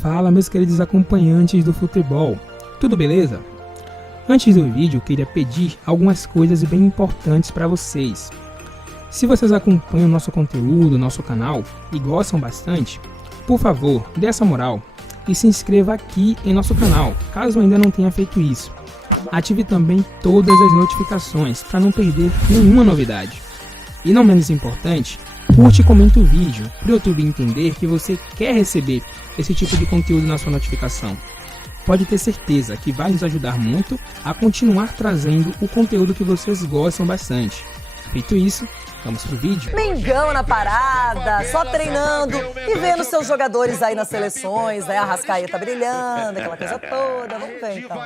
Fala, meus queridos acompanhantes do futebol, tudo beleza? Antes do vídeo, eu queria pedir algumas coisas bem importantes para vocês. Se vocês acompanham o nosso conteúdo, nosso canal e gostam bastante, por favor, dê essa moral e se inscreva aqui em nosso canal, caso ainda não tenha feito isso. Ative também todas as notificações para não perder nenhuma novidade. E não menos importante, curte e comenta o vídeo para o YouTube entender que você quer receber esse tipo de conteúdo na sua notificação. Pode ter certeza que vai nos ajudar muito a continuar trazendo o conteúdo que vocês gostam bastante. Feito isso, vamos pro vídeo. Mengão na parada, só treinando e vendo seus jogadores aí nas seleções, né? A Arrascaeta brilhando, aquela coisa toda. Vamos ver então.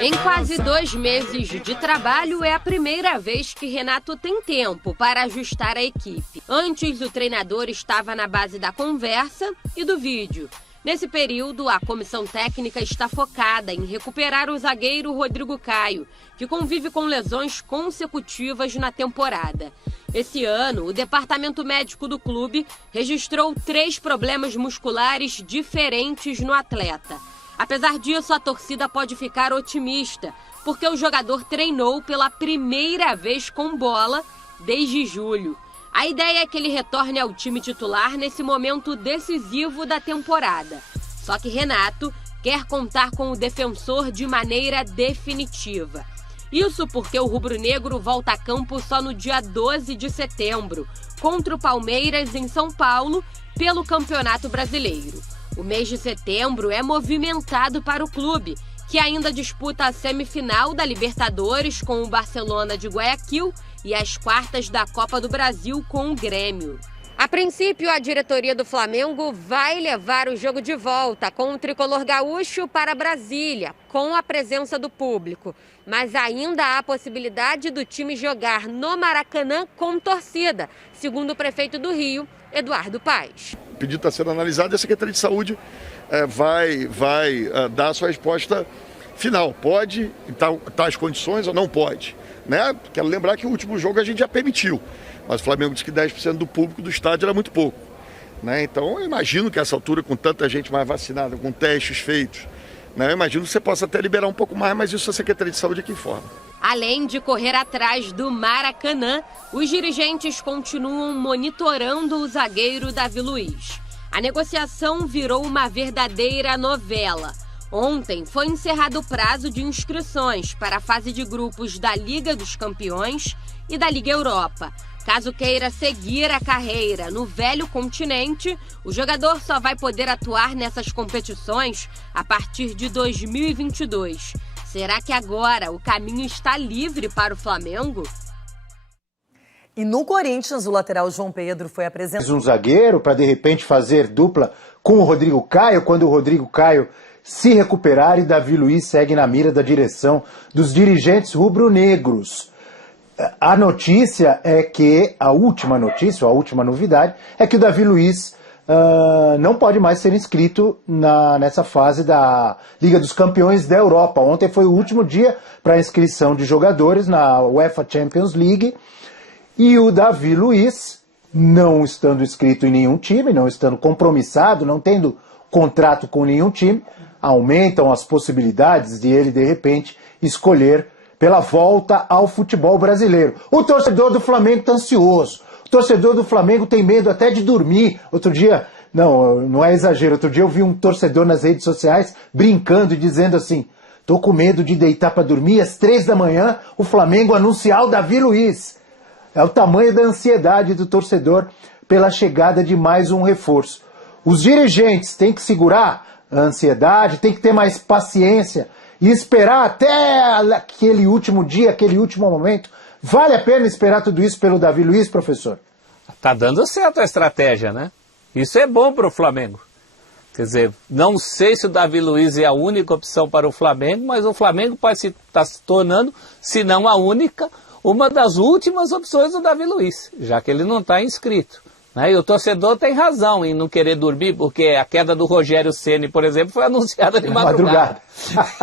Em quase 2 meses de trabalho, é a primeira vez que Renato tem tempo para ajustar a equipe. Antes, o treinador estava na base da conversa e do vídeo. Nesse período, a comissão técnica está focada em recuperar o zagueiro Rodrigo Caio, que convive com lesões consecutivas na temporada. Esse ano, o departamento médico do clube registrou 3 problemas musculares diferentes no atleta. Apesar disso, a torcida pode ficar otimista, porque o jogador treinou pela primeira vez com bola desde julho. A ideia é que ele retorne ao time titular nesse momento decisivo da temporada. Só que Renato quer contar com o defensor de maneira definitiva. Isso porque o rubro-negro volta a campo só no dia 12 de setembro, contra o Palmeiras em São Paulo, pelo Campeonato Brasileiro. O mês de setembro é movimentado para o clube, que ainda disputa a semifinal da Libertadores com o Barcelona de Guayaquil e as quartas da Copa do Brasil com o Grêmio. A princípio, a diretoria do Flamengo vai levar o jogo de volta com o tricolor gaúcho para Brasília, com a presença do público. Mas ainda há a possibilidade do time jogar no Maracanã com torcida, segundo o prefeito do Rio, Eduardo Paes. O pedido está sendo analisado e a Secretaria de Saúde vai dar a sua resposta final. Pode, tá as condições ou não pode. Né? Quero lembrar que o último jogo a gente já permitiu, mas o Flamengo disse que 10% do público do estádio era muito pouco. Né? Então eu imagino que a essa altura, com tanta gente mais vacinada, com testes feitos, né? Eu imagino que você possa até liberar um pouco mais, mas isso a Secretaria de Saúde é que informa. Além de correr atrás do Maracanã, os dirigentes continuam monitorando o zagueiro Davi Luiz. A negociação virou uma verdadeira novela. Ontem foi encerrado o prazo de inscrições para a fase de grupos da Liga dos Campeões e da Liga Europa. Caso queira seguir a carreira no velho continente, o jogador só vai poder atuar nessas competições a partir de 2022. Será que agora o caminho está livre para o Flamengo? E no Corinthians, o lateral João Pedro foi apresentado. Um zagueiro para de repente fazer dupla com o Rodrigo Caio, quando o Rodrigo Caio se recuperar e Davi Luiz segue na mira da direção dos dirigentes rubro-negros. A notícia é que, a última notícia, a última novidade, é que o Davi Luiz não pode mais ser inscrito nessa fase da Liga dos Campeões da Europa. Ontem foi o último dia para inscrição de jogadores na UEFA Champions League e o Davi Luiz, não estando inscrito em nenhum time, não estando compromissado, não tendo contrato com nenhum time, aumentam as possibilidades de ele, de repente, escolher pela volta ao futebol brasileiro. O torcedor do Flamengo está ansioso. O torcedor do Flamengo tem medo até de dormir. Outro dia, não é exagero, outro dia eu vi um torcedor nas redes sociais brincando e dizendo assim: tô com medo de deitar para dormir às 3 da manhã, o Flamengo anunciar o Davi Luiz. É o tamanho da ansiedade do torcedor pela chegada de mais um reforço. Os dirigentes têm que segurar a ansiedade, tem que ter mais paciência e esperar até aquele último dia, aquele último momento. Vale a pena esperar tudo isso pelo Davi Luiz, professor? Tá dando certo a estratégia, né? Isso é bom para o Flamengo. Quer dizer, não sei se o Davi Luiz é a única opção para o Flamengo, mas o Flamengo pode estar se tornando, se não a única, uma das últimas opções do Davi Luiz, já que ele não está inscrito. E o torcedor tem razão em não querer dormir, porque a queda do Rogério Ceni, por exemplo, foi anunciada de madrugada.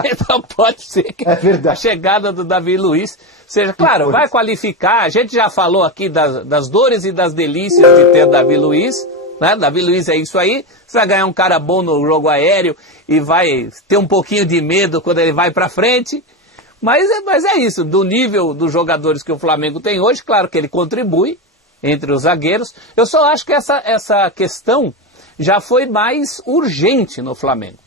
Então pode ser que a chegada do Davi Luiz seja... Claro, vai qualificar, a gente já falou aqui das dores e das delícias de ter Davi Luiz, né? Davi Luiz é isso aí, você vai ganhar um cara bom no jogo aéreo e vai ter um pouquinho de medo quando ele vai para frente. Mas é isso, do nível dos jogadores que o Flamengo tem hoje, claro que ele contribui entre os zagueiros. Eu só acho que essa questão já foi mais urgente no Flamengo.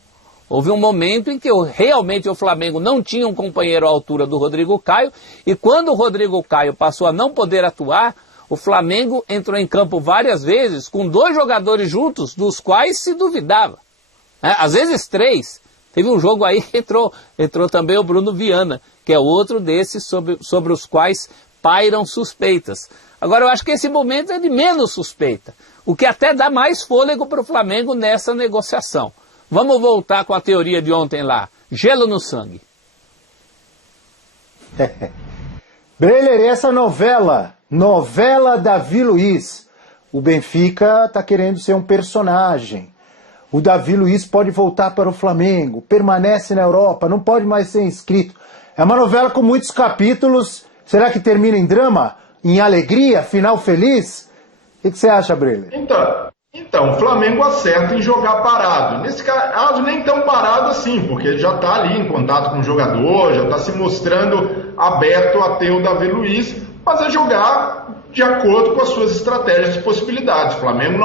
Houve um momento em que realmente o Flamengo não tinha um companheiro à altura do Rodrigo Caio, e quando o Rodrigo Caio passou a não poder atuar, o Flamengo entrou em campo várias vezes com 2 jogadores juntos, dos quais se duvidava. Às vezes 3. Teve um jogo aí que entrou também o Bruno Viana, que é outro desses sobre os quais pairam suspeitas. Agora eu acho que esse momento é de menos suspeita, o que até dá mais fôlego para o Flamengo nessa negociação. Vamos voltar com a teoria de ontem lá. Gelo no sangue. Breler, essa novela Davi Luiz. O Benfica está querendo ser um personagem. O Davi Luiz pode voltar para o Flamengo, permanece na Europa, não pode mais ser inscrito. É uma novela com muitos capítulos. Será que termina em drama? Em alegria? Final feliz? O que você acha, Breler? Então, o Flamengo acerta em jogar parado. Nesse caso, nem tão parado assim, porque ele já está ali em contato com o jogador, já está se mostrando aberto a ter o Davi Luiz, mas é jogar de acordo com as suas estratégias e possibilidades. O Flamengo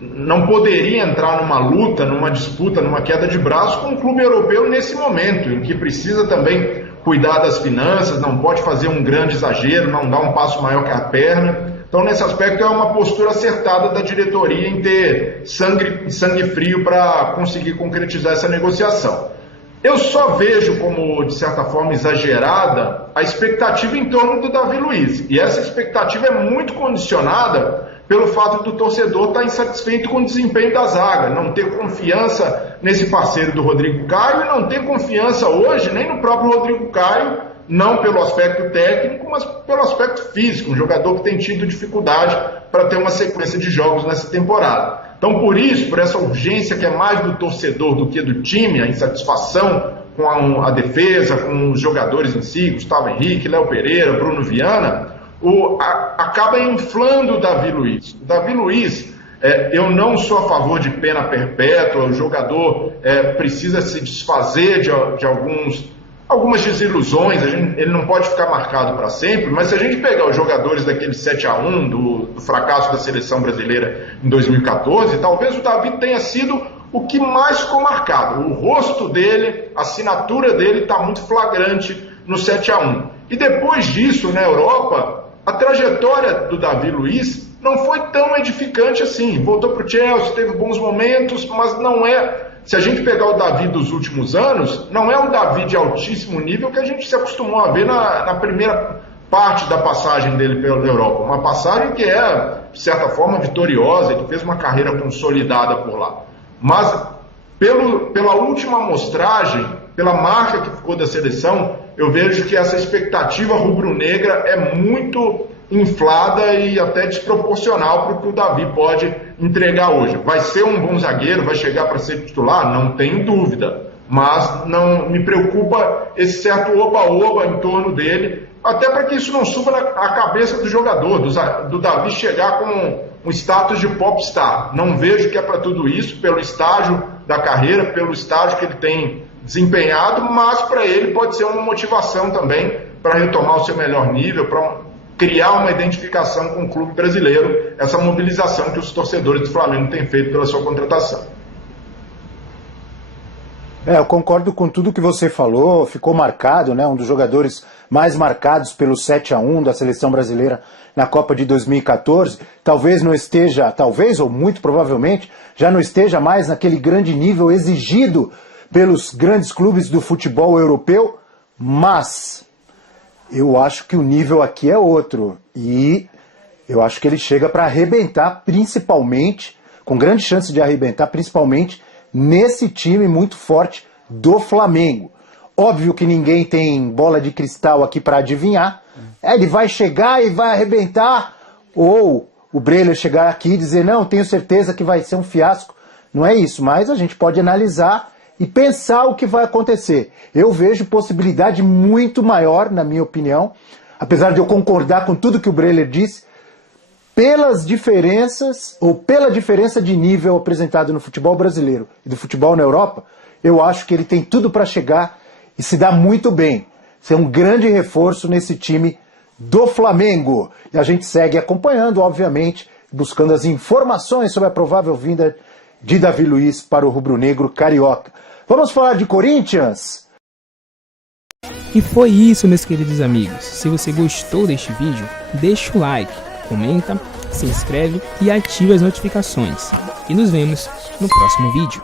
não poderia entrar numa luta, numa disputa, numa queda de braço com um clube europeu nesse momento, em que precisa também cuidar das finanças, não pode fazer um grande exagero, não dar um passo maior que a perna. Então, nesse aspecto, é uma postura acertada da diretoria em ter sangue frio para conseguir concretizar essa negociação. Eu só vejo como, de certa forma, exagerada a expectativa em torno do Davi Luiz. E essa expectativa é muito condicionada pelo fato do torcedor estar insatisfeito com o desempenho da zaga, não ter confiança nesse parceiro do Rodrigo Caio e não ter confiança hoje nem no próprio Rodrigo Caio, não pelo aspecto técnico, mas pelo aspecto físico, um jogador que tem tido dificuldade para ter uma sequência de jogos nessa temporada. Então, por isso, por essa urgência que é mais do torcedor do que do time, a insatisfação com a defesa, com os jogadores em si, Gustavo Henrique, Léo Pereira, Bruno Viana, acaba inflando o Davi Luiz. O Davi Luiz, eu não sou a favor de pena perpétua, o jogador precisa se desfazer de algumas desilusões, ele não pode ficar marcado para sempre, mas se a gente pegar os jogadores daquele 7-1 do fracasso da seleção brasileira em 2014, talvez o Davi tenha sido o que mais ficou marcado. O rosto dele, a assinatura dele está muito flagrante no 7-1. E depois disso, na Europa, a trajetória do Davi Luiz não foi tão edificante assim. Voltou para o Chelsea, teve bons momentos, mas não é... Se a gente pegar o Davi dos últimos anos, não é um Davi de altíssimo nível que a gente se acostumou a ver na primeira parte da passagem dele pela Europa. Uma passagem que é, de certa forma, vitoriosa, que fez uma carreira consolidada por lá. Mas, pela última amostragem, pela marca que ficou da seleção, eu vejo que essa expectativa rubro-negra é muito inflada e até desproporcional para o que o Davi pode entregar hoje. Vai ser um bom zagueiro, vai chegar para ser titular? Não tenho dúvida, mas não me preocupa esse certo oba-oba em torno dele, até para que isso não suba na cabeça do jogador, do Davi chegar com um status de popstar. Não vejo que é para tudo isso, pelo estágio da carreira, pelo estágio que ele tem desempenhado, mas para ele pode ser uma motivação também para retomar o seu melhor nível, para criar uma identificação com o clube brasileiro, essa mobilização que os torcedores do Flamengo têm feito pela sua contratação. Eu concordo com tudo que você falou, ficou marcado, né? Um dos jogadores mais marcados pelo 7-1 da seleção brasileira na Copa de 2014, talvez não esteja, talvez ou muito provavelmente, já não esteja mais naquele grande nível exigido pelos grandes clubes do futebol europeu, mas eu acho que o nível aqui é outro, e eu acho que ele chega para arrebentar, principalmente, com grande chance de arrebentar, principalmente nesse time muito forte do Flamengo. Óbvio que ninguém tem bola de cristal aqui para adivinhar, ele vai chegar e vai arrebentar, ou o Breler chegar aqui e dizer, não, tenho certeza que vai ser um fiasco. Não é isso, mas a gente pode analisar e pensar o que vai acontecer. Eu vejo possibilidade muito maior, na minha opinião, apesar de eu concordar com tudo que o Breler disse, pelas diferenças, ou pela diferença de nível apresentado no futebol brasileiro e do futebol na Europa, eu acho que ele tem tudo para chegar e se dar muito bem. Ser um grande reforço nesse time do Flamengo. E a gente segue acompanhando, obviamente, buscando as informações sobre a provável vinda de Davi Luiz para o rubro-negro carioca. Vamos falar de Corinthians? E foi isso, meus queridos amigos. Se você gostou deste vídeo, deixa o like, comenta, se inscreve e ativa as notificações. E nos vemos no próximo vídeo.